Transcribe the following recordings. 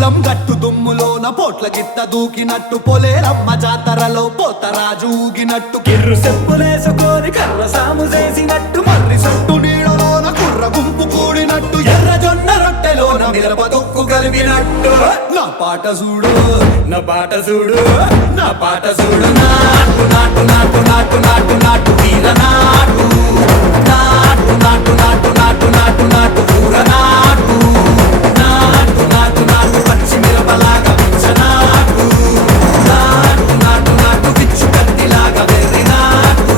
పొలం గట్టు దుమ్ములోన పోట్ల గిత్త దూకినట్టు పొలేరమ్మ జాతరలో పోతరాజు ఊగినట్టు కిర్రు చెప్పులేసుకొని కర్ర సాము చేసినట్టు మర్రి సొట్టు నీడలోన కుర్ర గుంపు కూడినట్టు ఎర్ర జొన్న రొట్టెలోన మిరప దొక్కు కలిపినట్టు నా పాట చూడు నా పాట చూడు నా పాట చూడు నాటు నాటు నాటు నాటు నాటు నాటు వీర నాటు నాటు నాటు నాటు నాటు నాటు నాటు ఊర నాటు నాటు నాటు నాటు పచ్చి మిరపలాగా పిచ్చ నాటు నాటు నాటు నాటు పిచ్చు కత్తిలాగా వెర్రి నాటు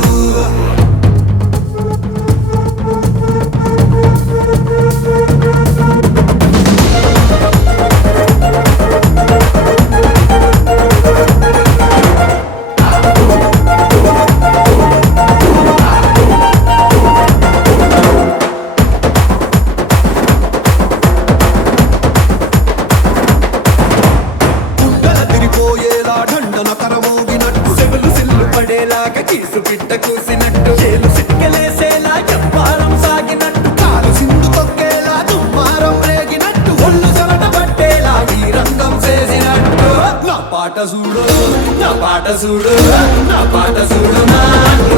కీసు పిట్ట కూసినట్టు చేలు సిక్కలేసేలా ఎవ్వారం సాగినట్టు కాలు సింధు తొక్కేలా దుమ్మారం రేగినట్టు ఒళ్ళు చెమట పట్టేలా వీరంగం చేసినట్టు నా పాట చూడు నా పాట చూడు నా పాట చూడు నాటు